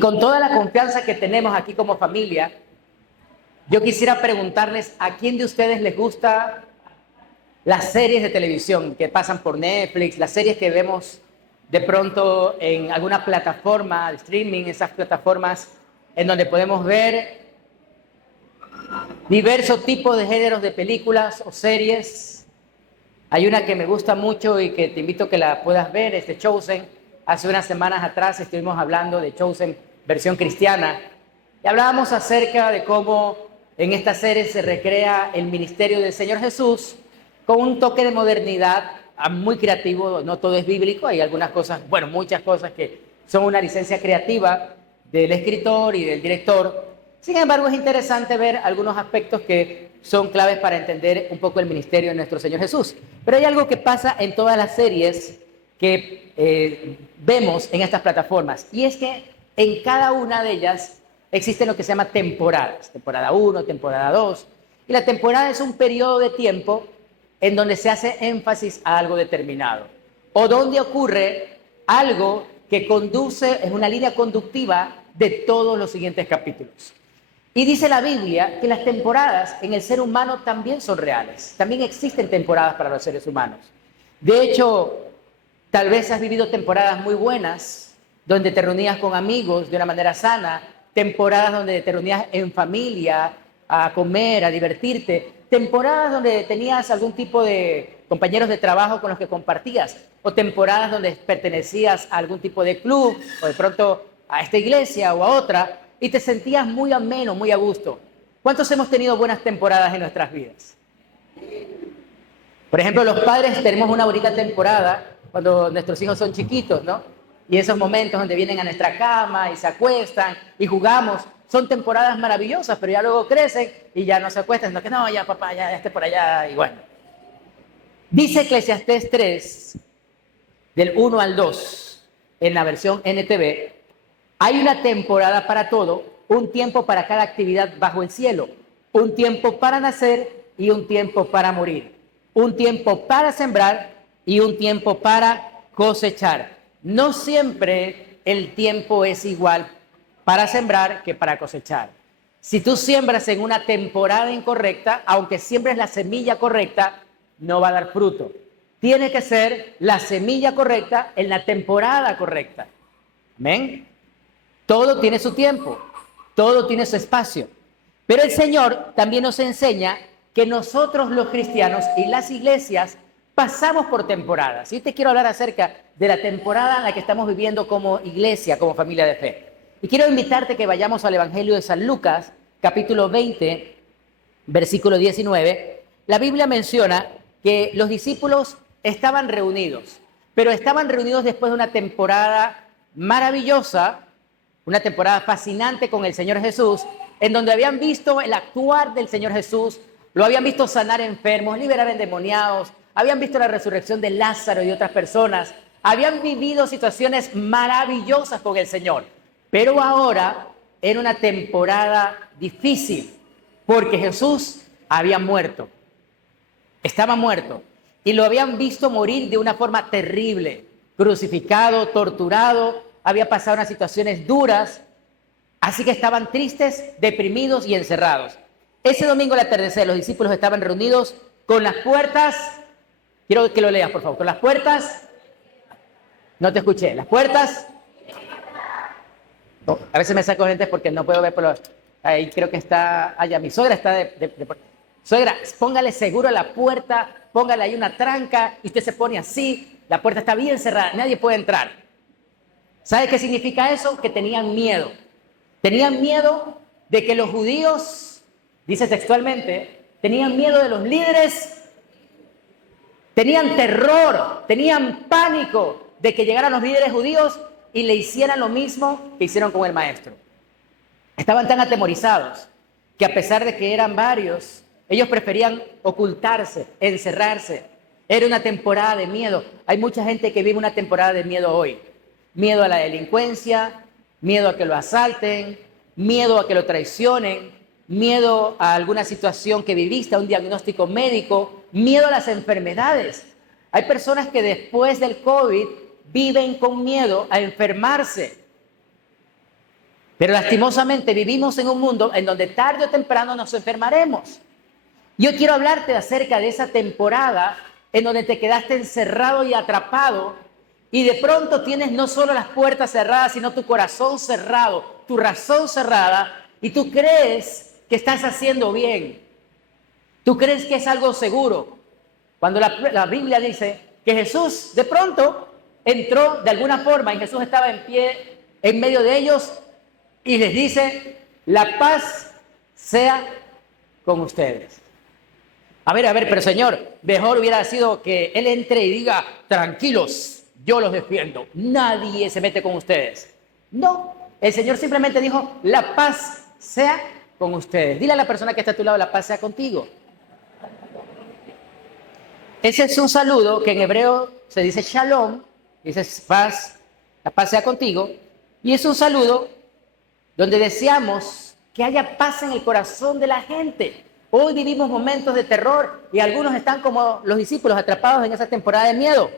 con toda la confianza que tenemos aquí como familia, yo quisiera preguntarles a quién de ustedes les gusta las series de televisión que pasan por Netflix, las series que vemos de pronto en alguna plataforma de streaming, esas plataformas en donde podemos ver diversos tipos de géneros de películas o series. Hay una que me gusta mucho y que te invito a que la puedas ver, es The Chosen. Hace unas semanas atrás estuvimos hablando de Chosen versión cristiana y hablábamos acerca de cómo en esta serie se recrea el ministerio del Señor Jesús con un toque de modernidad muy creativo. No todo es bíblico, hay algunas cosas, bueno, muchas cosas que son una licencia creativa del escritor y del director. Sin embargo, es interesante ver algunos aspectos que son claves para entender un poco el ministerio de nuestro Señor Jesús. Pero hay algo que pasa en todas las series que vemos en estas plataformas, y es que en cada una de ellas existen lo que se llama temporadas. Temporada 1, temporada 2. Y la temporada es un periodo de tiempo en donde se hace énfasis a algo determinado, o donde ocurre algo que conduce en una línea conductiva de todos los siguientes capítulos. Y dice la Biblia que las temporadas en el ser humano también son reales. También existen temporadas para los seres humanos. De hecho, tal vez has vivido temporadas muy buenas, donde te reunías con amigos de una manera sana, temporadas donde te reunías en familia, a comer, a divertirte, temporadas donde tenías algún tipo de compañeros de trabajo con los que compartías, o temporadas donde pertenecías a algún tipo de club, o de pronto a esta iglesia o a otra, y te sentías muy ameno, muy a gusto. ¿Cuántos hemos tenido buenas temporadas en nuestras vidas? Por ejemplo, los padres tenemos una bonita temporada cuando nuestros hijos son chiquitos, ¿no? Y esos momentos donde vienen a nuestra cama y se acuestan y jugamos, son temporadas maravillosas, pero ya luego crecen y ya no se acuestan, sino que no, ya papá, ya esté por allá, y bueno. Dice Eclesiastés 3, del 1 al 2, en la versión NTV, hay una temporada para todo, un tiempo para cada actividad bajo el cielo, un tiempo para nacer y un tiempo para morir, un tiempo para sembrar y un tiempo para cosechar. No siempre el tiempo es igual para sembrar que para cosechar. Si tú siembras en una temporada incorrecta, aunque siembres la semilla correcta, no va a dar fruto. Tiene que ser la semilla correcta en la temporada correcta. ¿Amén? Todo tiene su tiempo, todo tiene su espacio. Pero el Señor también nos enseña que nosotros los cristianos y las iglesias pasamos por temporadas. Y hoy te quiero hablar acerca de la temporada en la que estamos viviendo como iglesia, como familia de fe. Y quiero invitarte que vayamos al Evangelio de San Lucas, capítulo 20, versículo 19. La Biblia menciona que los discípulos estaban reunidos, pero estaban reunidos después de una temporada maravillosa, una temporada fascinante con el Señor Jesús, en donde habían visto el actuar del Señor Jesús, lo habían visto sanar enfermos, liberar endemoniados, habían visto la resurrección de Lázaro y de otras personas, habían vivido situaciones maravillosas con el Señor. Pero ahora era una temporada difícil, porque Jesús había muerto, estaba muerto, y lo habían visto morir de una forma terrible, crucificado, torturado, había pasado unas situaciones duras, así que estaban tristes, deprimidos y encerrados. Ese domingo al atardecer los discípulos estaban reunidos con las puertas, quiero que lo leas por favor, con las puertas, no te escuché, las puertas, a veces me saco lentes porque no puedo ver por los, ahí creo que está, allá mi suegra está suegra, póngale seguro a la puerta, póngale ahí una tranca, y usted se pone así, la puerta está bien cerrada, nadie puede entrar. ¿Sabe qué significa eso? Que tenían miedo. Tenían miedo de que los judíos, dice textualmente, tenían miedo de los líderes, tenían terror, tenían pánico de que llegaran los líderes judíos y le hicieran lo mismo que hicieron con el maestro. Estaban tan atemorizados que a pesar de que eran varios, ellos preferían ocultarse, encerrarse. Era una temporada de miedo. Hay mucha gente que vive una temporada de miedo hoy. Miedo a la delincuencia, miedo a que lo asalten, miedo a que lo traicionen, miedo a alguna situación que viviste, a un diagnóstico médico, miedo a las enfermedades. Hay personas que después del COVID viven con miedo a enfermarse. Pero lastimosamente vivimos en un mundo en donde tarde o temprano nos enfermaremos. Yo quiero hablarte acerca de esa temporada en donde te quedaste encerrado y atrapado y de pronto tienes no solo las puertas cerradas, sino tu corazón cerrado, tu razón cerrada, y tú crees que estás haciendo bien. Tú crees que es algo seguro. Cuando la Biblia dice que Jesús de pronto entró de alguna forma y Jesús estaba en pie en medio de ellos y les dice: la paz sea con ustedes. A ver, pero Señor, mejor hubiera sido que Él entre y diga: tranquilos, yo los defiendo, nadie se mete con ustedes. No, el Señor simplemente dijo: la paz sea con ustedes. Dile a la persona que está a tu lado: la paz sea contigo. Ese es un saludo que en hebreo se dice shalom, dice paz, la paz sea contigo, y es un saludo donde deseamos que haya paz en el corazón de la gente. Hoy vivimos momentos de terror y algunos están como los discípulos atrapados en esa temporada de miedo.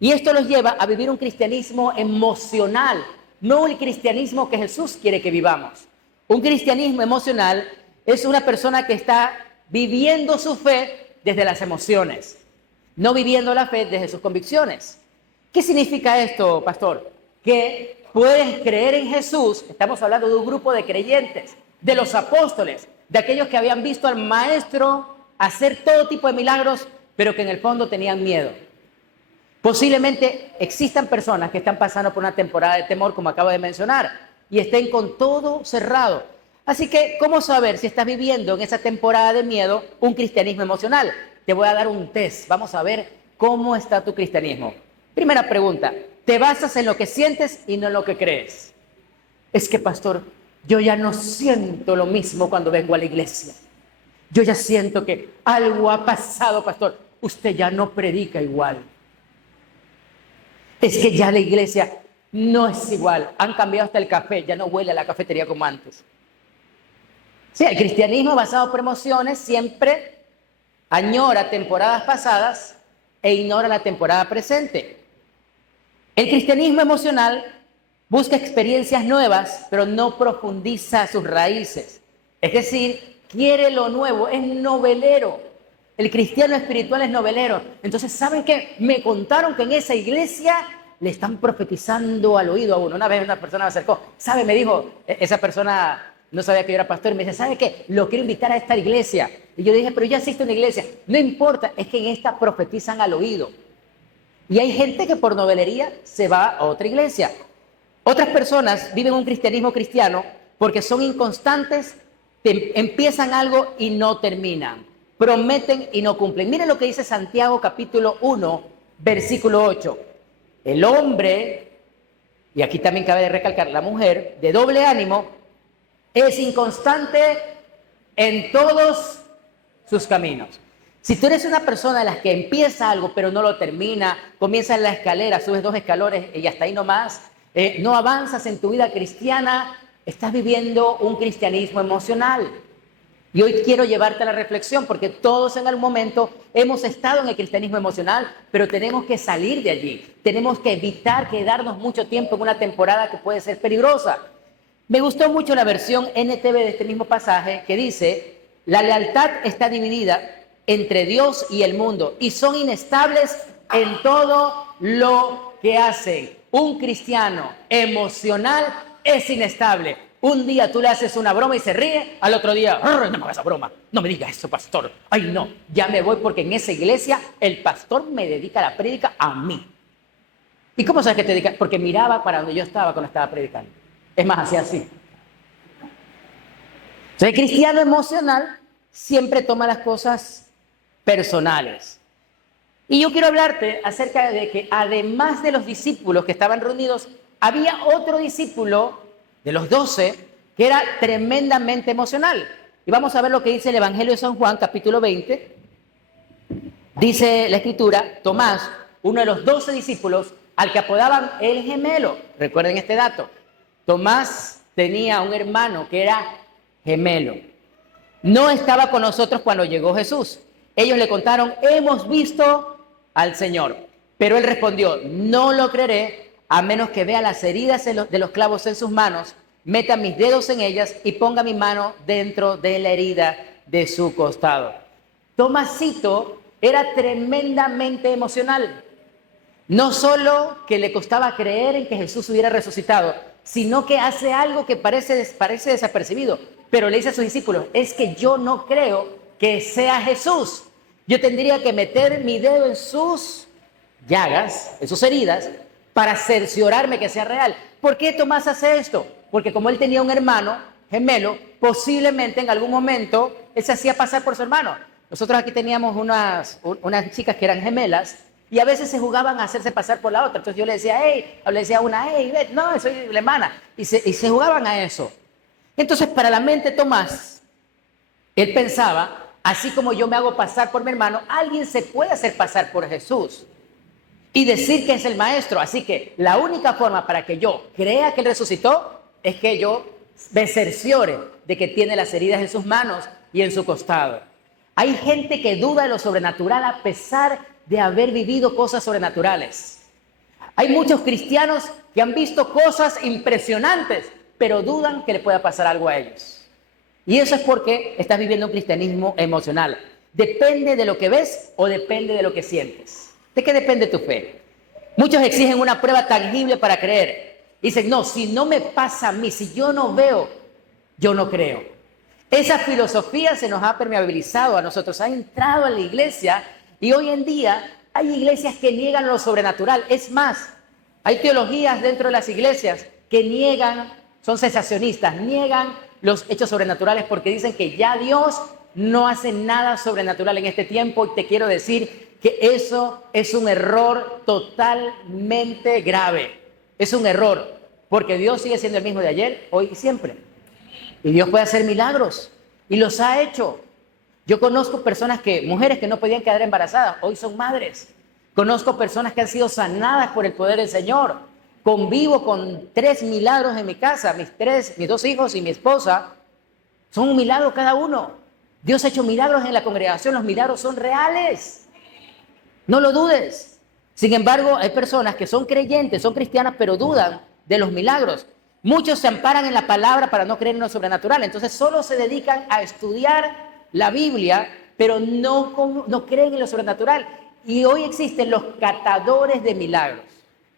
Y esto los lleva a vivir un cristianismo emocional, no el cristianismo que Jesús quiere que vivamos. Un cristianismo emocional es una persona que está viviendo su fe desde las emociones, no viviendo la fe desde sus convicciones. ¿Qué significa esto, pastor? Que puedes creer en Jesús. Estamos hablando de un grupo de creyentes, de los apóstoles, de aquellos que habían visto al maestro hacer todo tipo de milagros, pero que en el fondo tenían miedo. Posiblemente existan personas que están pasando por una temporada de temor, como acabo de mencionar, y estén con todo cerrado. Así que, ¿cómo saber si estás viviendo en esa temporada de miedo un cristianismo emocional? Te voy a dar un test. Vamos a ver cómo está tu cristianismo. Primera pregunta: ¿te basas en lo que sientes y no en lo que crees? Es que, pastor, yo ya no siento lo mismo cuando vengo a la iglesia. Yo ya siento que algo ha pasado, pastor. Usted ya no predica igual. Es que ya la iglesia no es igual. Han cambiado hasta el café. Ya no huele a la cafetería como antes. Sí, el cristianismo basado por emociones siempre añora temporadas pasadas e ignora la temporada presente. El cristianismo emocional busca experiencias nuevas, pero no profundiza sus raíces. Es decir, quiere lo nuevo, es novelero. El cristiano espiritual es novelero. Entonces, ¿saben qué? Me contaron que en esa iglesia le están profetizando al oído a uno. Una vez una persona me acercó, ¿sabe? Me dijo, esa persona no sabía que yo era pastor, y me dice: ¿sabe qué? Lo quiero invitar a esta iglesia. Y yo dije: pero ya asisto a una iglesia. No importa, es que en esta profetizan al oído. Y hay gente que por novelería se va a otra iglesia. Otras personas viven un cristianismo cristiano porque son inconstantes, empiezan algo y no terminan, prometen y no cumplen. Miren lo que dice Santiago capítulo 1, versículo 8. El hombre, y aquí también cabe de recalcar la mujer, de doble ánimo, es inconstante en todos sus caminos. Si tú eres una persona de las que empieza algo pero no lo termina, comienzas en la escalera, subes 2 escalones y hasta ahí nomás, no avanzas en tu vida cristiana, estás viviendo un cristianismo emocional. Y hoy quiero llevarte a la reflexión, porque todos en algún momento hemos estado en el cristianismo emocional, pero tenemos que salir de allí. Tenemos que evitar quedarnos mucho tiempo en una temporada que puede ser peligrosa. Me gustó mucho la versión NTV de este mismo pasaje que dice: la lealtad está dividida entre Dios y el mundo y son inestables en todo lo que hacen. Un cristiano emocional es inestable. Un día tú le haces una broma y se ríe, al otro día: no me hagas esa broma, no me digas eso, pastor. Ay, no, ya me voy porque en esa iglesia el pastor me dedica la prédica a mí. ¿Y cómo sabes que te dedica? Porque miraba para donde yo estaba cuando estaba predicando. Es más, hacía así. Entonces, el cristiano emocional siempre toma las cosas personales. Y yo quiero hablarte acerca de que además de los discípulos que estaban reunidos, había otro discípulo de los 12 que era tremendamente emocional. Y vamos a ver lo que dice el Evangelio de San Juan, capítulo 20. Dice la Escritura: Tomás, uno de los 12 discípulos, al que apodaban el gemelo. Recuerden este dato. Tomás tenía un hermano que era gemelo. No estaba con nosotros cuando llegó Jesús. Ellos le contaron: hemos visto al Señor. Pero él respondió: no lo creeré a menos que vea las heridas de los clavos en sus manos meta mis dedos en ellas y ponga mi mano dentro de la herida de su costado. Tomasito era tremendamente emocional. No solo que le costaba creer en que Jesús hubiera resucitado, sino que hace algo que parece desapercibido, pero le dice a sus discípulos, es que yo no creo que sea Jesús. Yo tendría que meter mi dedo en sus llagas, en sus heridas, para cerciorarme que sea real. ¿Por qué Tomás hace esto? Porque como él tenía un hermano gemelo, posiblemente en algún momento él se hacía pasar por su hermano. Nosotros aquí teníamos unas chicas que eran gemelas y a veces se jugaban a hacerse pasar por la otra. Entonces yo le decía, hey, o le decía a una, hey, no, soy la hermana. Y se jugaban a eso. Entonces para la mente de Tomás, él pensaba, así como yo me hago pasar por mi hermano, alguien se puede hacer pasar por Jesús y decir que es el maestro. Así que la única forma para que yo crea que él resucitó es que yo me cerciore de que tiene las heridas en sus manos y en su costado. Hay gente que duda de lo sobrenatural a pesar de haber vivido cosas sobrenaturales. Hay muchos cristianos que han visto cosas impresionantes, pero dudan que le pueda pasar algo a ellos. Y eso es porque estás viviendo un cristianismo emocional. Depende de lo que ves o depende de lo que sientes. ¿De qué depende tu fe? Muchos exigen una prueba tangible para creer. Dicen, no, si no me pasa a mí, si yo no veo, yo no creo. Esa filosofía se nos ha permeabilizado a nosotros, ha entrado a la iglesia y hoy en día hay iglesias que niegan lo sobrenatural. Es más, hay teologías dentro de las iglesias que niegan, son cesacionistas, niegan los hechos sobrenaturales porque dicen que ya Dios no hace nada sobrenatural en este tiempo, y te quiero decir que eso es un error totalmente grave. Es un error, porque Dios sigue siendo el mismo de ayer, hoy y siempre. Y Dios puede hacer milagros, y los ha hecho. Yo conozco mujeres que no podían quedar embarazadas, hoy son madres. Conozco personas que han sido sanadas por el poder del Señor. Convivo con 3 milagros en mi casa, mis 2 hijos y mi esposa. Son un milagro cada uno. Dios ha hecho milagros en la congregación, los milagros son reales. No lo dudes. Sin embargo, hay personas que son creyentes, son cristianas, pero dudan de los milagros. Muchos se amparan en la palabra para no creer en lo sobrenatural. Entonces solo se dedican a estudiar la Biblia, pero no creen en lo sobrenatural. Y hoy existen los catadores de milagros.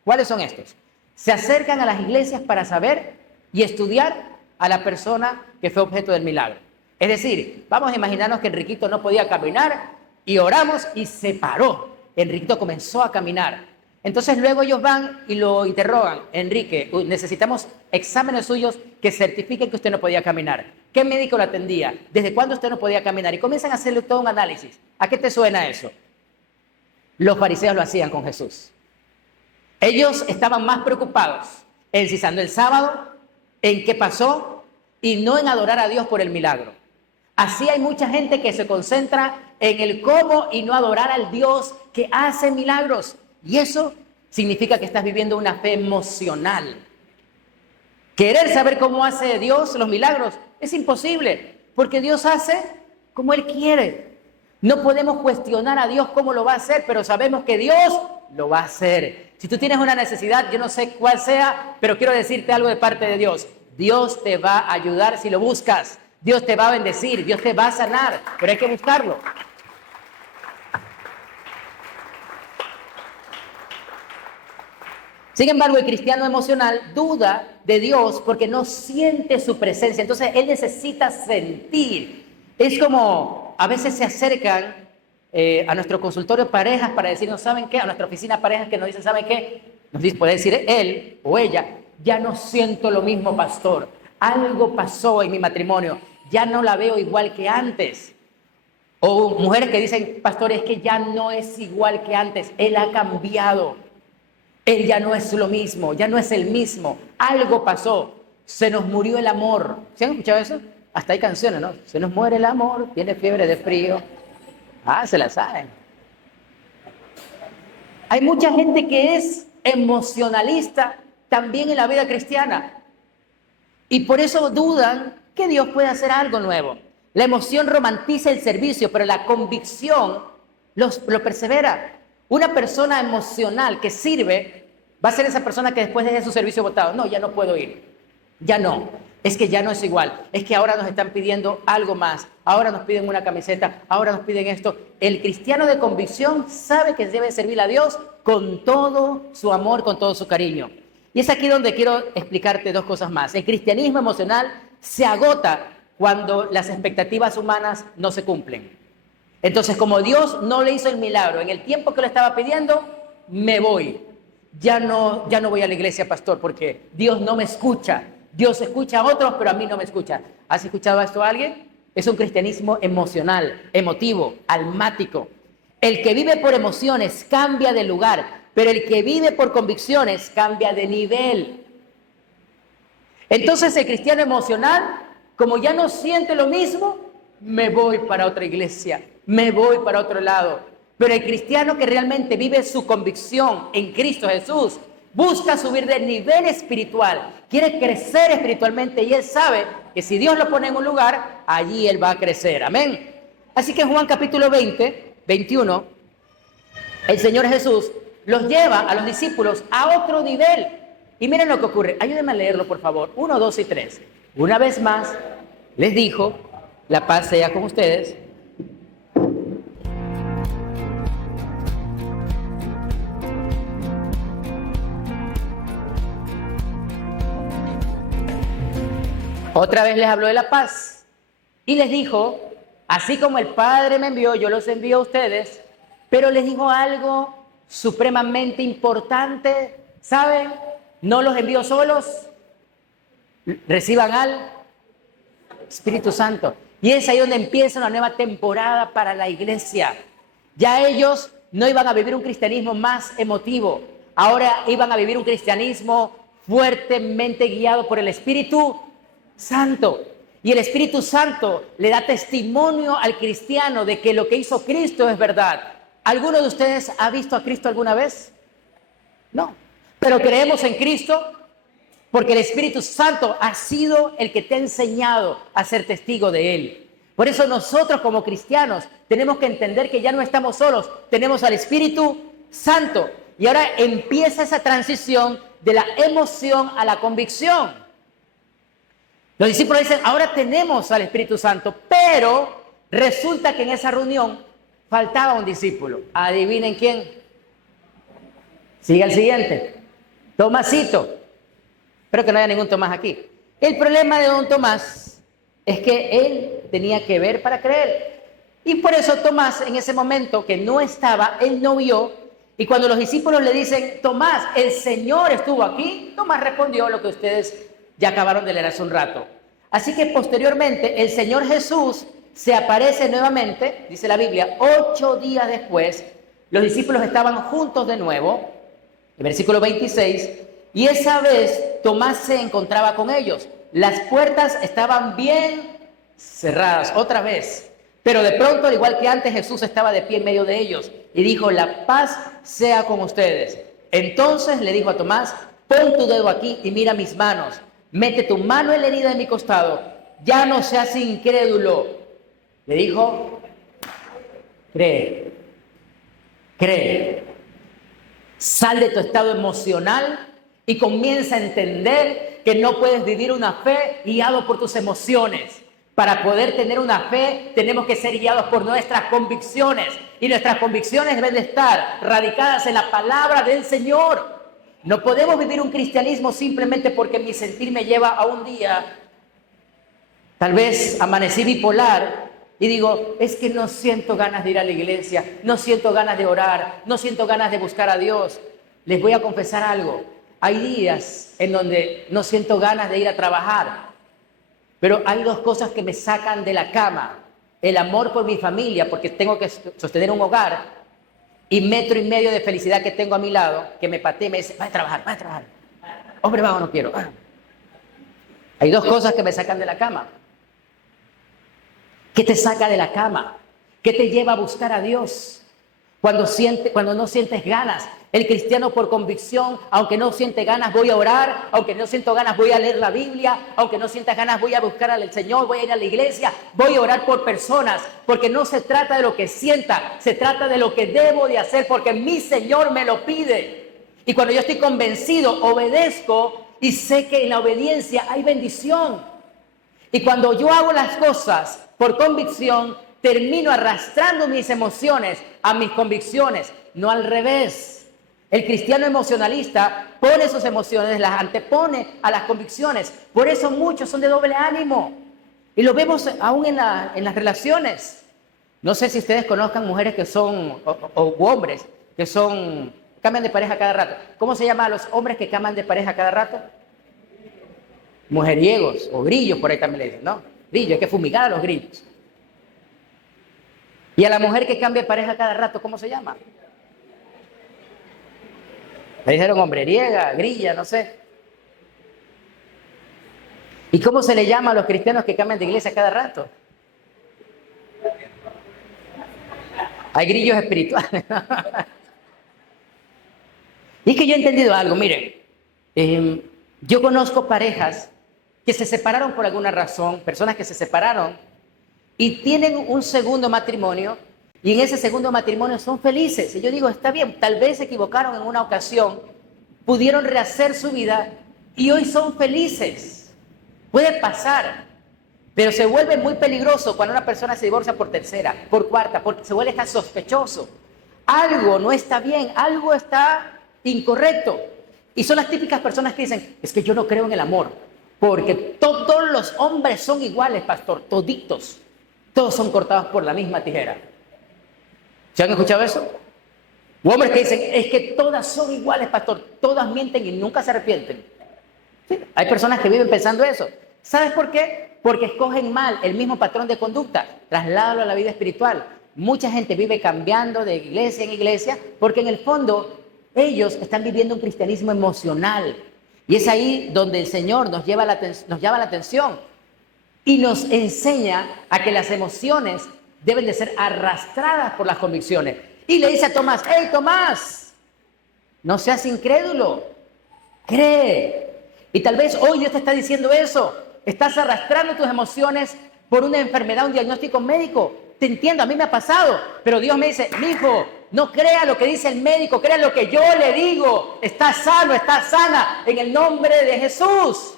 ¿Cuáles son estos? Se acercan a las iglesias para saber y estudiar a la persona que fue objeto del milagro. Es decir, vamos a imaginarnos que Enriquito no podía caminar y oramos y se paró. Enriquito comenzó a caminar. Entonces luego ellos van y lo interrogan. Enrique, necesitamos exámenes suyos que certifiquen que usted no podía caminar. ¿Qué médico lo atendía? ¿Desde cuándo usted no podía caminar? Y comienzan a hacerle todo un análisis. ¿A qué te suena eso? Los fariseos lo hacían con Jesús. Ellos estaban más preocupados en si sanó el sábado, en qué pasó y no en adorar a Dios por el milagro. Así hay mucha gente que se concentra en el cómo y no adorar al Dios que hace milagros. Y eso significa que estás viviendo una fe emocional. Querer saber cómo hace Dios los milagros es imposible, porque Dios hace como Él quiere. No podemos cuestionar a Dios cómo lo va a hacer, pero sabemos que Dios lo va a hacer. Si tú tienes una necesidad, yo no sé cuál sea, pero quiero decirte algo de parte de Dios. Dios te va a ayudar si lo buscas. Dios te va a bendecir, Dios te va a sanar, pero hay que buscarlo. Sin embargo, el cristiano emocional duda de Dios porque no siente su presencia. Entonces, él necesita sentir. Es como, a veces se acercan a nuestro consultorio parejas para decirnos, ¿saben qué? A nuestra oficina parejas que nos dicen, ¿saben qué? Nos dice, puede decir él o ella, ya no siento lo mismo, pastor. Algo pasó en mi matrimonio. Ya no la veo igual que antes. O mujeres que dicen, pastor, es que ya no es igual que antes. Él ha cambiado. Él ya no es lo mismo, ya no es el mismo. Algo pasó. Se nos murió el amor. ¿Se han escuchado eso? Hasta hay canciones, ¿no? Se nos muere el amor, tiene fiebre de frío. Ah, se la saben. Hay mucha gente que es emocionalista también en la vida cristiana. Y por eso dudan que Dios puede hacer algo nuevo. La emoción romantiza el servicio, pero la convicción lo persevera. Una persona emocional que sirve va a ser esa persona que después deje su servicio botado. No, ya no puedo ir. Ya no, es que ya no es igual, es que ahora nos están pidiendo algo más, ahora nos piden una camiseta, ahora nos piden esto. El cristiano de convicción sabe que debe servir a Dios con todo su amor, con todo su cariño. Y es aquí donde quiero explicarte dos cosas más. El cristianismo emocional se agota cuando las expectativas humanas no se cumplen. Entonces, como Dios no le hizo el milagro en el tiempo que lo estaba pidiendo, me voy. Ya no voy a la iglesia, pastor, porque Dios no me escucha. Dios escucha a otros, pero a mí no me escucha. ¿Has escuchado esto a alguien? Es un cristianismo emocional, emotivo, almático. El que vive por emociones cambia de lugar, pero el que vive por convicciones cambia de nivel. Entonces el cristiano emocional, como ya no siente lo mismo, me voy para otra iglesia, me voy para otro lado. Pero el cristiano que realmente vive su convicción en Cristo Jesús, busca subir de nivel espiritual, quiere crecer espiritualmente y él sabe que si Dios lo pone en un lugar, allí él va a crecer. Amén. Así que en Juan capítulo 20, 21, el Señor Jesús los lleva a los discípulos a otro nivel. Y miren lo que ocurre. Ayúdenme a leerlo, por favor. 1, 2 y 3. Una vez más les dijo, la paz sea con ustedes. Otra vez les habló de la paz y les dijo, así como el Padre me envió, yo los envío a ustedes, pero les dijo algo supremamente importante, ¿saben? No los envío solos, reciban al Espíritu Santo. Y es ahí donde empieza una nueva temporada para la iglesia. Ya ellos no iban a vivir un cristianismo más emotivo, ahora iban a vivir un cristianismo fuertemente guiado por el Espíritu Santo. Y el Espíritu Santo le da testimonio al cristiano de que lo que hizo Cristo es verdad. ¿Alguno de ustedes ha visto a Cristo alguna vez? No. Pero creemos en Cristo porque el Espíritu Santo ha sido el que te ha enseñado a ser testigo de Él. Por eso nosotros como cristianos tenemos que entender que ya no estamos solos, tenemos al Espíritu Santo. Y ahora empieza esa transición de la emoción a la convicción. Los discípulos dicen, ahora tenemos al Espíritu Santo, pero resulta que en esa reunión faltaba un discípulo. ¿Adivinen quién? Sigue el siguiente. Tomasito. Espero que no haya ningún Tomás aquí. El problema de don Tomás es que él tenía que ver para creer. Y por eso Tomás, en ese momento que no estaba, él no vio. Y cuando los discípulos le dicen, Tomás, el Señor estuvo aquí, Tomás respondió lo que ustedes ya acabaron de leer hace un rato. Así que posteriormente el Señor Jesús se aparece nuevamente, dice la Biblia, 8 días después, los discípulos estaban juntos de nuevo, el versículo 26, y esa vez Tomás se encontraba con ellos. Las puertas estaban bien cerradas, otra vez. Pero de pronto, al igual que antes, Jesús estaba de pie en medio de ellos y dijo, la paz sea con ustedes. Entonces le dijo a Tomás, pon tu dedo aquí y mira mis manos. Mete tu mano en la herida de mi costado. Ya no seas incrédulo. Le dijo, cree. Cree. Sal de tu estado emocional y comienza a entender que no puedes vivir una fe guiado por tus emociones. Para poder tener una fe, tenemos que ser guiados por nuestras convicciones. Y nuestras convicciones deben de estar radicadas en la palabra del Señor. No podemos vivir un cristianismo simplemente porque mi sentir me lleva a un día. Tal vez amanecí bipolar y digo, es que no siento ganas de ir a la iglesia, no siento ganas de orar, no siento ganas de buscar a Dios. Les voy a confesar algo. Hay días en donde no siento ganas de ir a trabajar. Pero hay dos cosas que me sacan de la cama. El amor por mi familia, porque tengo que sostener un hogar. Y 1,5 metros de felicidad que tengo a mi lado, que me patea y me dice, va a trabajar. Hombre, vago, no quiero. Hay dos cosas que me sacan de la cama. ¿Qué te saca de la cama? ¿Qué te lleva a buscar a Dios? Cuando no sientes ganas. El cristiano por convicción, aunque no siente ganas, voy a orar. Aunque no siento ganas, voy a leer la Biblia. Aunque no sientas ganas, voy a buscar al Señor, voy a ir a la iglesia. Voy a orar por personas, porque no se trata de lo que sienta, se trata de lo que debo de hacer, porque mi Señor me lo pide. Y cuando yo estoy convencido, obedezco, y sé que en la obediencia hay bendición. Y cuando yo hago las cosas por convicción, termino arrastrando mis emociones a mis convicciones, no al revés. El cristiano emocionalista pone sus emociones, las antepone a las convicciones. Por eso muchos son de doble ánimo. Y lo vemos aún en las relaciones. No sé si ustedes conozcan mujeres que son, o hombres que son, cambian de pareja cada rato. ¿Cómo se llama a los hombres que cambian de pareja cada rato? Mujeriegos o grillos, por ahí también le dicen, ¿no? Grillos, hay que fumigar a los grillos. Y a la mujer que cambia de pareja cada rato, ¿cómo se llama? Le dijeron hombreriega, grilla, no sé. ¿Y cómo se le llama a los cristianos que cambian de iglesia cada rato? Hay grillos espirituales. Y es que yo he entendido algo, miren. Yo conozco parejas que se separaron por alguna razón, personas que se separaron y tienen un segundo matrimonio, y en ese segundo matrimonio son felices. Y yo digo, está bien, tal vez se equivocaron en una ocasión, pudieron rehacer su vida y hoy son felices. Puede pasar, pero se vuelve muy peligroso cuando una persona se divorcia por tercera, por cuarta, porque se vuelve hasta sospechoso. Algo no está bien, algo está incorrecto. Y son las típicas personas que dicen, es que yo no creo en el amor, porque todos los hombres son iguales, pastor, toditos. Todos son cortados por la misma tijera. ¿Se han escuchado eso? O hombres que dicen, es que todas son iguales, pastor, todas mienten y nunca se arrepienten. ¿Sí? Hay personas que viven pensando eso. ¿Sabes por qué? Porque escogen mal el mismo patrón de conducta, trasládalo a la vida espiritual. Mucha gente vive cambiando de iglesia en iglesia porque en el fondo ellos están viviendo un cristianismo emocional. Y es ahí donde el Señor nos llama la atención y nos enseña a que las emociones deben de ser arrastradas por las convicciones. Y le dice a Tomás, hey Tomás, no seas incrédulo, cree. Y tal vez hoy Dios te está diciendo eso. Estás arrastrando tus emociones por una enfermedad, un diagnóstico médico. Te entiendo, a mí me ha pasado, pero Dios me dice, mijo, no crea lo que dice el médico, crea lo que yo le digo. Estás sano, estás sana, en el nombre de Jesús.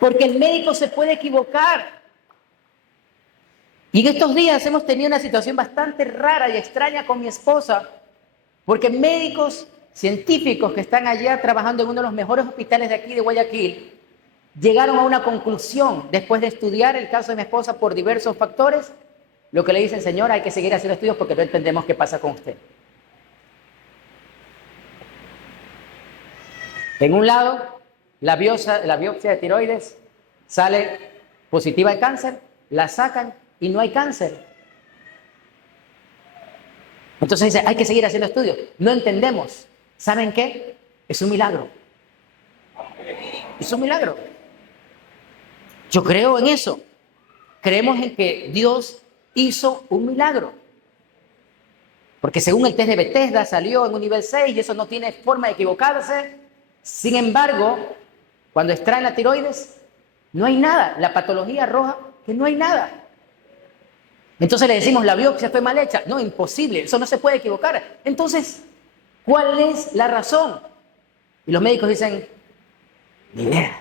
Porque el médico se puede equivocar. Y en estos días hemos tenido una situación bastante rara y extraña con mi esposa, porque médicos científicos que están allá trabajando en uno de los mejores hospitales de aquí de Guayaquil, llegaron a una conclusión después de estudiar el caso de mi esposa por diversos factores, lo que le dicen, señora, hay que seguir haciendo estudios porque no entendemos qué pasa con usted. En un lado, la biopsia de tiroides sale positiva de cáncer, la sacan y no hay cáncer. Entonces dice, hay que seguir haciendo estudios. No entendemos. ¿Saben qué? Es un milagro. Es un milagro. Yo creo en eso. Creemos en que Dios hizo un milagro. Porque según el test de Bethesda salió en un nivel 6 y eso no tiene forma de equivocarse. Sin embargo, cuando extraen la tiroides, no hay nada. La patología arroja que no hay nada. Entonces le decimos, la biopsia fue mal hecha. No, imposible, eso no se puede equivocar. Entonces, ¿cuál es la razón? Y los médicos dicen, ni idea.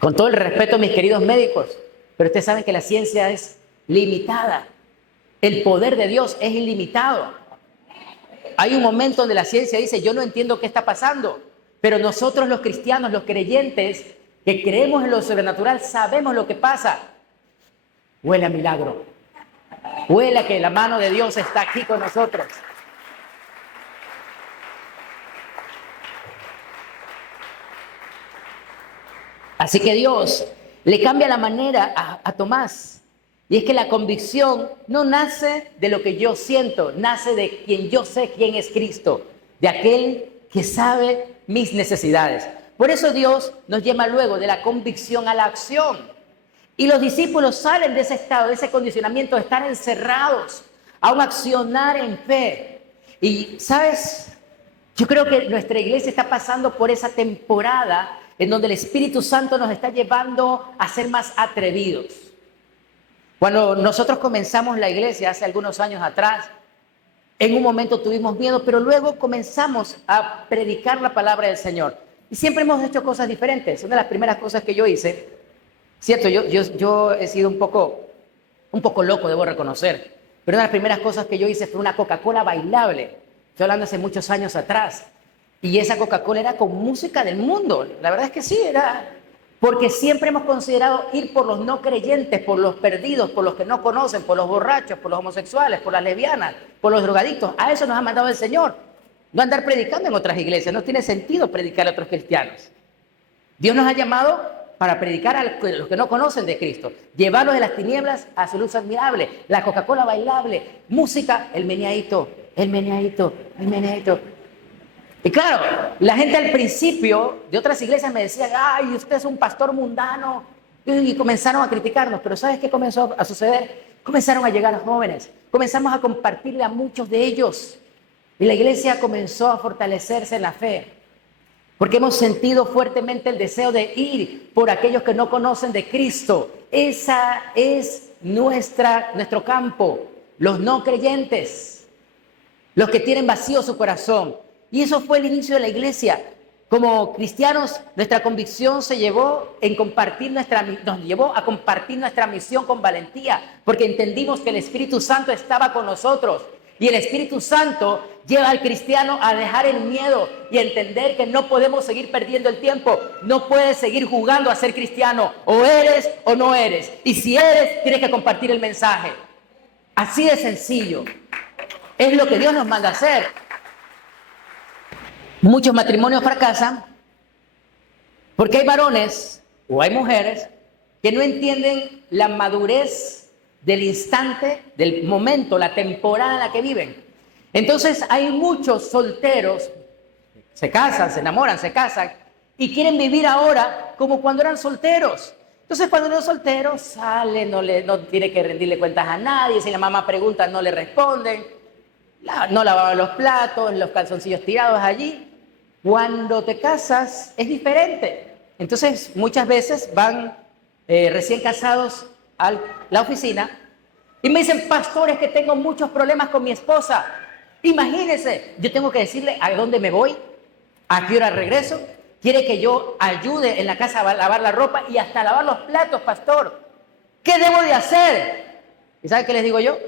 Con todo el respeto, mis queridos médicos, pero ustedes saben que la ciencia es limitada. El poder de Dios es ilimitado. Hay un momento donde la ciencia dice, yo no entiendo qué está pasando, pero nosotros los cristianos, los creyentes, que creemos en lo sobrenatural, sabemos lo que pasa. Huele a milagro. Huele a que la mano de Dios está aquí con nosotros. Así que Dios le cambia la manera a Tomás. Y es que la convicción no nace de lo que yo siento, nace de quien yo sé quién es Cristo, de aquel que sabe mis necesidades. Por eso Dios nos llama luego de la convicción a la acción. Y los discípulos salen de ese estado, de ese condicionamiento, de estar encerrados a un accionar en fe. Y, ¿sabes? Yo creo que nuestra iglesia está pasando por esa temporada en donde el Espíritu Santo nos está llevando a ser más atrevidos. Cuando nosotros comenzamos la iglesia hace algunos años atrás, en un momento tuvimos miedo, pero luego comenzamos a predicar la palabra del Señor. Y siempre hemos hecho cosas diferentes. Una de las primeras cosas que yo hice, cierto, yo he sido un poco loco, debo reconocer. Pero una de las primeras cosas que yo hice fue una Coca-Cola bailable. Estoy hablando hace muchos años atrás. Y esa Coca-Cola era con música del mundo. La verdad es que sí, era... Porque siempre hemos considerado ir por los no creyentes, por los perdidos, por los que no conocen, por los borrachos, por los homosexuales, por las lesbianas, por los drogadictos. A eso nos ha mandado el Señor. No andar predicando en otras iglesias. No tiene sentido predicar a otros cristianos. Dios nos ha llamado para predicar a los que no conocen de Cristo. Llevarlos de las tinieblas a su luz admirable. La Coca-Cola bailable. Música, el meneadito, el meneadito, el meneadito. Y claro, la gente al principio de otras iglesias me decía, ay, usted es un pastor mundano, y comenzaron a criticarnos. Pero ¿sabes qué comenzó a suceder? Comenzaron a llegar jóvenes, comenzamos a compartirle a muchos de ellos, y la iglesia comenzó a fortalecerse en la fe, porque hemos sentido fuertemente el deseo de ir por aquellos que no conocen de Cristo. Esa es nuestro campo, los no creyentes, los que tienen vacío su corazón. Y eso fue el inicio de la iglesia. Como cristianos, nuestra convicción nos llevó a compartir nuestra misión con valentía, porque entendimos que el Espíritu Santo estaba con nosotros. Y el Espíritu Santo lleva al cristiano a dejar el miedo y a entender que no podemos seguir perdiendo el tiempo. No puedes seguir jugando a ser cristiano. O eres o no eres. Y si eres, tienes que compartir el mensaje. Así de sencillo. Es lo que Dios nos manda a hacer. Muchos matrimonios fracasan porque hay varones o hay mujeres que no entienden la madurez del instante, del momento, la temporada en la que viven. Entonces hay muchos solteros, se casan, se enamoran, se casan y quieren vivir ahora como cuando eran solteros. Entonces cuando eran solteros sale, no tiene que rendirle cuentas a nadie, si la mamá pregunta no le responden, no lavaban los platos, los calzoncillos tirados allí. Cuando te casas es diferente. Entonces muchas veces van recién casados a la oficina y me dicen, pastores, que tengo muchos problemas con mi esposa. Imagínense, yo tengo que decirle a dónde me voy, a qué hora regreso. Quiere que yo ayude en la casa a lavar la ropa y hasta lavar los platos, pastor. ¿Qué debo de hacer? ¿Y sabe qué les digo yo?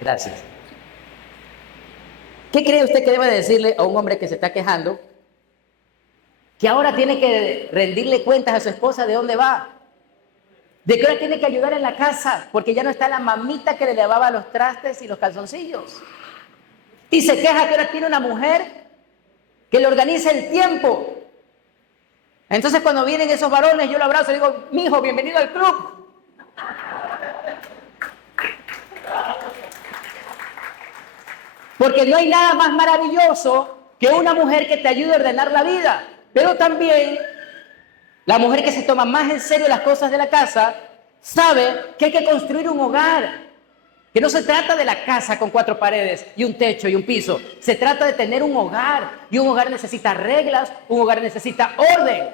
Gracias. ¿Qué cree usted que debe decirle a un hombre que se está quejando? Que ahora tiene que rendirle cuentas a su esposa de dónde va. De que ahora tiene que ayudar en la casa, porque ya no está la mamita que le lavaba los trastes y los calzoncillos. Y se queja que ahora tiene una mujer que le organiza el tiempo. Entonces cuando vienen esos varones, yo lo abrazo y digo, mijo, bienvenido al club. Porque no hay nada más maravilloso que una mujer que te ayude a ordenar la vida. Pero también la mujer que se toma más en serio las cosas de la casa sabe que hay que construir un hogar. Que no se trata de la casa con 4 paredes y un techo y un piso. Se trata de tener un hogar. Y un hogar necesita reglas, un hogar necesita orden.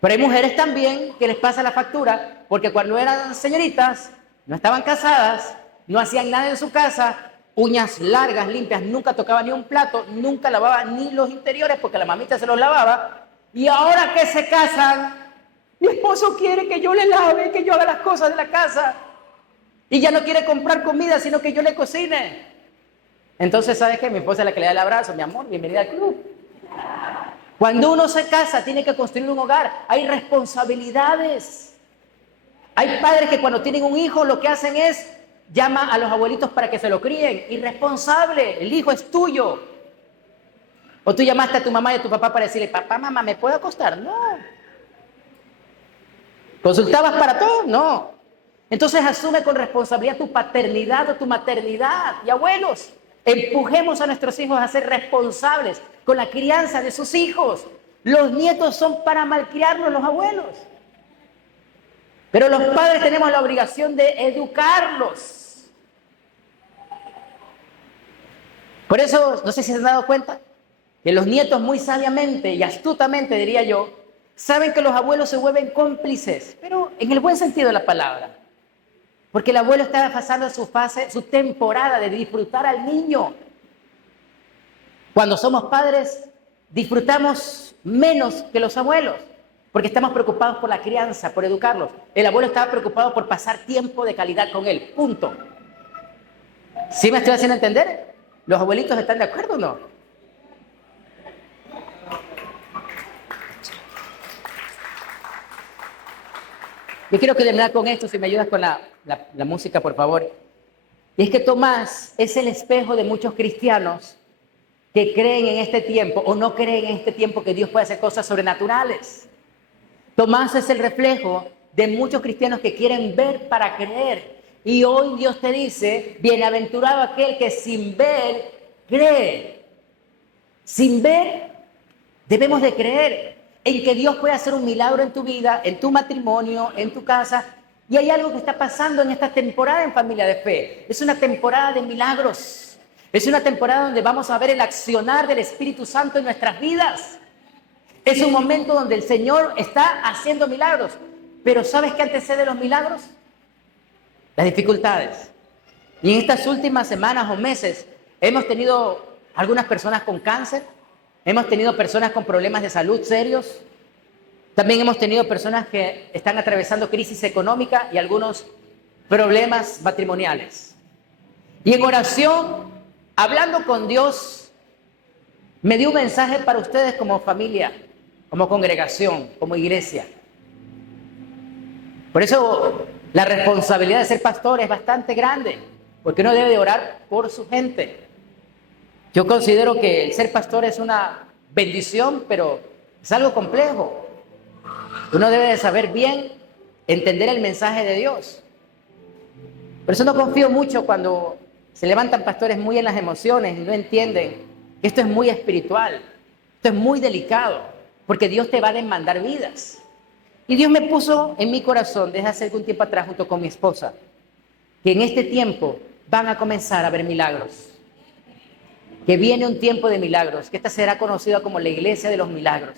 Pero hay mujeres también que les pasa la factura porque cuando eran señoritas, no estaban casadas, no hacían nada en su casa, uñas largas, limpias, nunca tocaban ni un plato, nunca lavaban ni los interiores porque la mamita se los lavaba. Y ahora que se casan, mi esposo quiere que yo le lave, que yo haga las cosas de la casa. Y ya no quiere comprar comida, sino que yo le cocine. Entonces, ¿sabes qué? Mi esposa es la que le da el abrazo. Mi amor, bienvenida al club. Cuando uno se casa, tiene que construir un hogar. Hay responsabilidades. Hay padres que cuando tienen un hijo, lo que hacen es llama a los abuelitos para que se lo críen. Irresponsable. El hijo es tuyo. O tú llamaste a tu mamá y a tu papá para decirle, papá, mamá, ¿me puedo acostar? No. ¿Consultabas para todo? No. Entonces asume con responsabilidad tu paternidad o tu maternidad. Y abuelos, empujemos a nuestros hijos a ser responsables con la crianza de sus hijos. Los nietos son para malcriarlos los abuelos. Pero los padres tenemos la obligación de educarlos. Por eso, no sé si se han dado cuenta, que los nietos muy sabiamente y astutamente, diría yo, saben que los abuelos se vuelven cómplices, pero en el buen sentido de la palabra. Porque el abuelo está pasando su fase, su temporada de disfrutar al niño. Cuando somos padres, disfrutamos menos que los abuelos, porque estamos preocupados por la crianza, por educarlos. El abuelo estaba preocupado por pasar tiempo de calidad con él, punto. ¿Sí me estoy haciendo entender? ¿Los abuelitos están de acuerdo o no? Yo quiero terminar con esto, si me ayudas con la música, por favor. Y es que Tomás es el espejo de muchos cristianos que creen en este tiempo o no creen en este tiempo que Dios puede hacer cosas sobrenaturales. Tomás es el reflejo de muchos cristianos que quieren ver para creer. Y hoy Dios te dice, bienaventurado aquel que sin ver cree. Sin ver, debemos de creer en que Dios puede hacer un milagro en tu vida, en tu matrimonio, en tu casa. Y hay algo que está pasando en esta temporada en Familia de Fe. Es una temporada de milagros. Es una temporada donde vamos a ver el accionar del Espíritu Santo en nuestras vidas. Es un momento donde el Señor está haciendo milagros. Pero ¿sabes qué antecede los milagros? Las dificultades. Y en estas últimas semanas o meses hemos tenido algunas personas con cáncer, hemos tenido personas con problemas de salud serios, también hemos tenido personas que están atravesando crisis económica y algunos problemas matrimoniales. Y en oración, hablando con Dios, me dio un mensaje para ustedes como familia, como congregación, como iglesia. Por eso la responsabilidad de ser pastor es bastante grande, porque uno debe de orar por su gente. Yo considero que el ser pastor es una bendición, pero es algo complejo. Uno debe de saber bien entender el mensaje de Dios. Por eso no confío mucho cuando se levantan pastores muy en las emociones y no entienden que esto es muy espiritual, esto es muy delicado, porque Dios te va a demandar vidas. Y Dios me puso en mi corazón desde hace algún tiempo atrás junto con mi esposa, que en este tiempo van a comenzar a haber milagros. Que viene un tiempo de milagros, que esta será conocida como la iglesia de los milagros.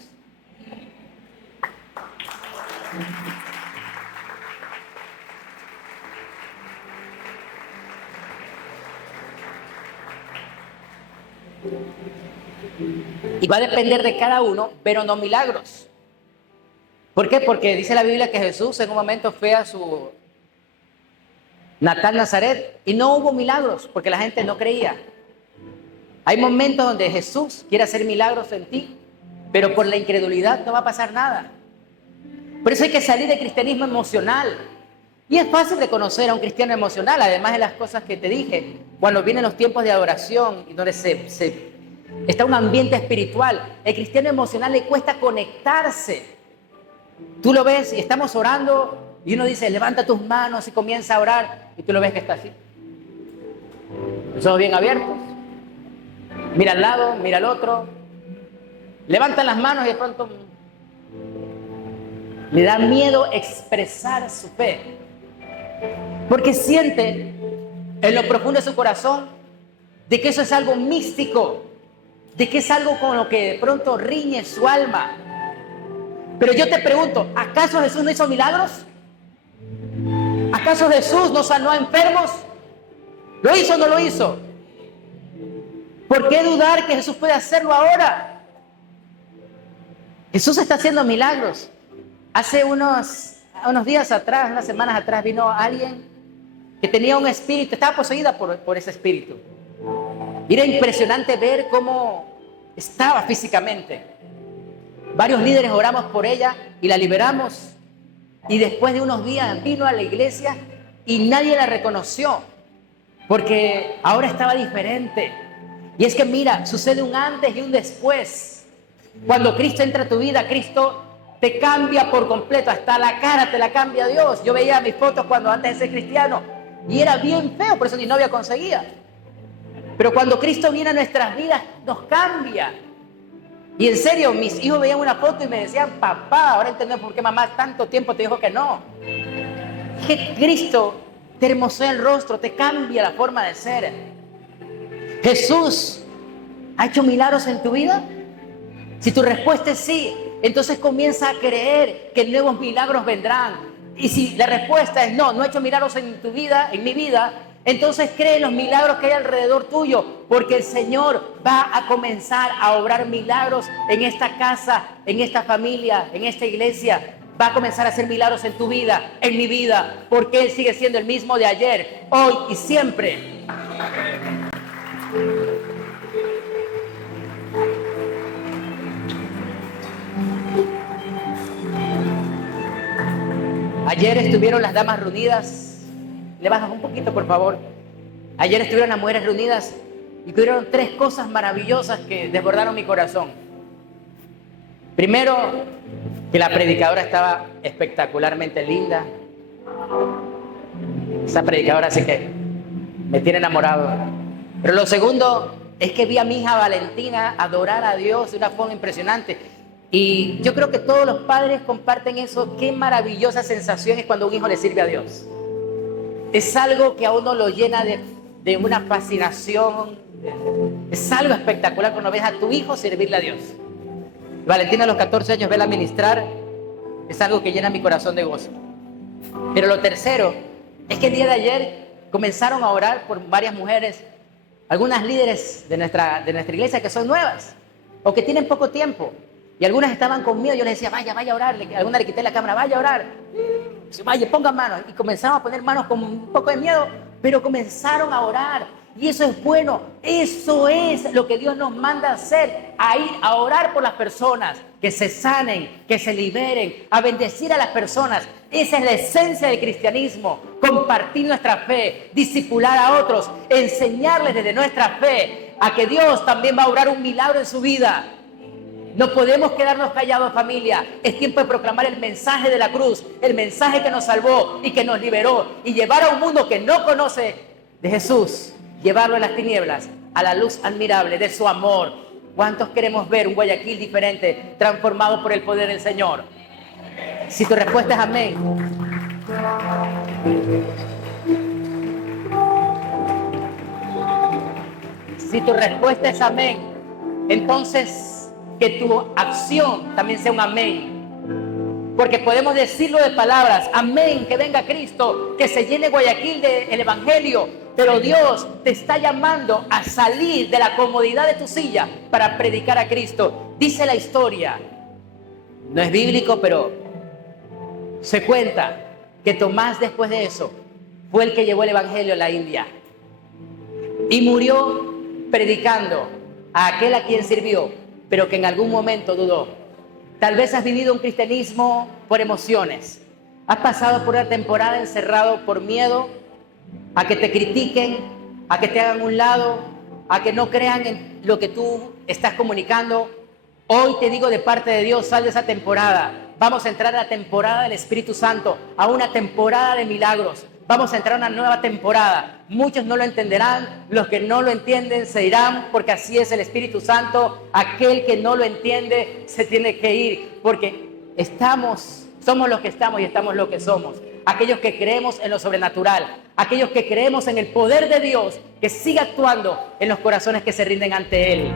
Y va a depender de cada uno, pero no milagros. ¿Por qué? Porque dice la Biblia que Jesús en un momento fue a su natal Nazaret y no hubo milagros porque la gente no creía. Hay momentos donde Jesús quiere hacer milagros en ti, pero por la incredulidad no va a pasar nada. Por eso hay que salir del cristianismo emocional. Y es fácil reconocer a un cristiano emocional, además de las cosas que te dije, cuando vienen los tiempos de adoración y donde está un ambiente espiritual. El cristiano emocional le cuesta conectarse. Tú lo ves y estamos orando y uno dice, levanta tus manos y comienza a orar y tú lo ves que está así. Los ojos bien abiertos. Mira al lado, mira al otro. Levantan las manos y de pronto le da miedo expresar su fe. Porque siente en lo profundo de su corazón de que eso es algo místico, de que es algo con lo que de pronto riñe su alma. Pero yo te pregunto, ¿acaso Jesús no hizo milagros? ¿Acaso Jesús no sanó a enfermos? ¿Lo hizo o no lo hizo? ¿Por qué dudar que Jesús puede hacerlo ahora? Jesús está haciendo milagros. Hace unos días atrás, unas semanas atrás, vino alguien que tenía un espíritu, estaba poseída por ese espíritu. Y era impresionante ver cómo estaba físicamente. Varios líderes oramos por ella y la liberamos. Y después de unos días vino a la iglesia y nadie la reconoció, porque ahora estaba diferente. Y es que mira, sucede un antes y un después. Cuando Cristo entra a tu vida, Cristo te cambia por completo, hasta la cara te la cambia Dios. Yo veía mis fotos cuando antes de ser cristiano y era bien feo, por eso mi novia conseguía. Pero cuando Cristo viene a nuestras vidas, nos cambia. Y en serio, mis hijos veían una foto y me decían, papá, ahora entendemos por qué mamá tanto tiempo te dijo que no. Es que Cristo te hermosea el rostro, te cambia la forma de ser. Jesús ¿Ha hecho milagros en tu vida? Si tu respuesta es sí, entonces comienza a creer que nuevos milagros vendrán. Y si la respuesta es no, no he hecho milagros en tu vida, en mi vida, entonces cree en los milagros que hay alrededor tuyo, porque el Señor va a comenzar a obrar milagros en esta casa, en esta familia, en esta iglesia. Va a comenzar a hacer milagros en tu vida, en mi vida, porque Él sigue siendo el mismo de ayer, hoy y siempre. Ayer estuvieron las damas reunidas. Le bajas un poquito, por favor. Ayer estuvieron las mujeres reunidas y tuvieron 3 cosas maravillosas que desbordaron mi corazón. Primero, que la predicadora estaba espectacularmente linda. Esa predicadora sí que me tiene enamorado. Pero lo segundo es que vi a mi hija Valentina adorar a Dios de una forma impresionante. Y yo creo que todos los padres comparten eso. Qué maravillosa sensación es cuando un hijo le sirve a Dios. Es algo que a uno lo llena de una fascinación. Es algo espectacular cuando ves a tu hijo servirle a Dios. Valentina a los 14 años verla ministrar. Es algo que llena mi corazón de gozo. Pero lo tercero es que el día de ayer comenzaron a orar por varias mujeres, algunas líderes de nuestra iglesia que son nuevas o que tienen poco tiempo. Y algunas estaban conmigo, yo les decía, vaya a orar. A alguna le quité la cámara, vaya a orar. Vaya, pongan manos. Y comenzaron a poner manos con un poco de miedo, pero comenzaron a orar. Y eso es bueno, eso es lo que Dios nos manda a hacer, a ir a orar por las personas, que se sanen, que se liberen, a bendecir a las personas. Esa es la esencia del cristianismo, compartir nuestra fe, discipular a otros, enseñarles desde nuestra fe a que Dios también va a obrar un milagro en su vida. No podemos quedarnos callados, familia. Es tiempo de proclamar el mensaje de la cruz, el mensaje que nos salvó y que nos liberó, y llevar a un mundo que no conoce de Jesús, llevarlo a las tinieblas, a la luz admirable de su amor. ¿Cuántos queremos ver un Guayaquil diferente, transformado por el poder del Señor? Si tu respuesta es amén. Si tu respuesta es amén, entonces que tu acción también sea un amén. Porque podemos decirlo de palabras, amén, que venga Cristo, que se llene Guayaquil del Evangelio, pero Dios te está llamando a salir de la comodidad de tu silla para predicar a Cristo. Dice la historia, no es bíblico, pero se cuenta que Tomás, después de eso, fue el que llevó el Evangelio a la India y murió predicando a aquel a quien sirvió, pero que en algún momento dudó. Tal vez has vivido un cristianismo por emociones. Has pasado por una temporada encerrado por miedo a que te critiquen, a que te hagan un lado, a que no crean en lo que tú estás comunicando. Hoy te digo de parte de Dios, sal de esa temporada. Vamos a entrar a la temporada del Espíritu Santo, a una temporada de milagros. Vamos a entrar a una nueva temporada. Muchos no lo entenderán, los que no lo entienden se irán, porque así es el Espíritu Santo. Aquel que no lo entiende se tiene que ir, porque somos los que estamos y estamos los que somos. Aquellos que creemos en lo sobrenatural, aquellos que creemos en el poder de Dios, que siga actuando en los corazones que se rinden ante Él.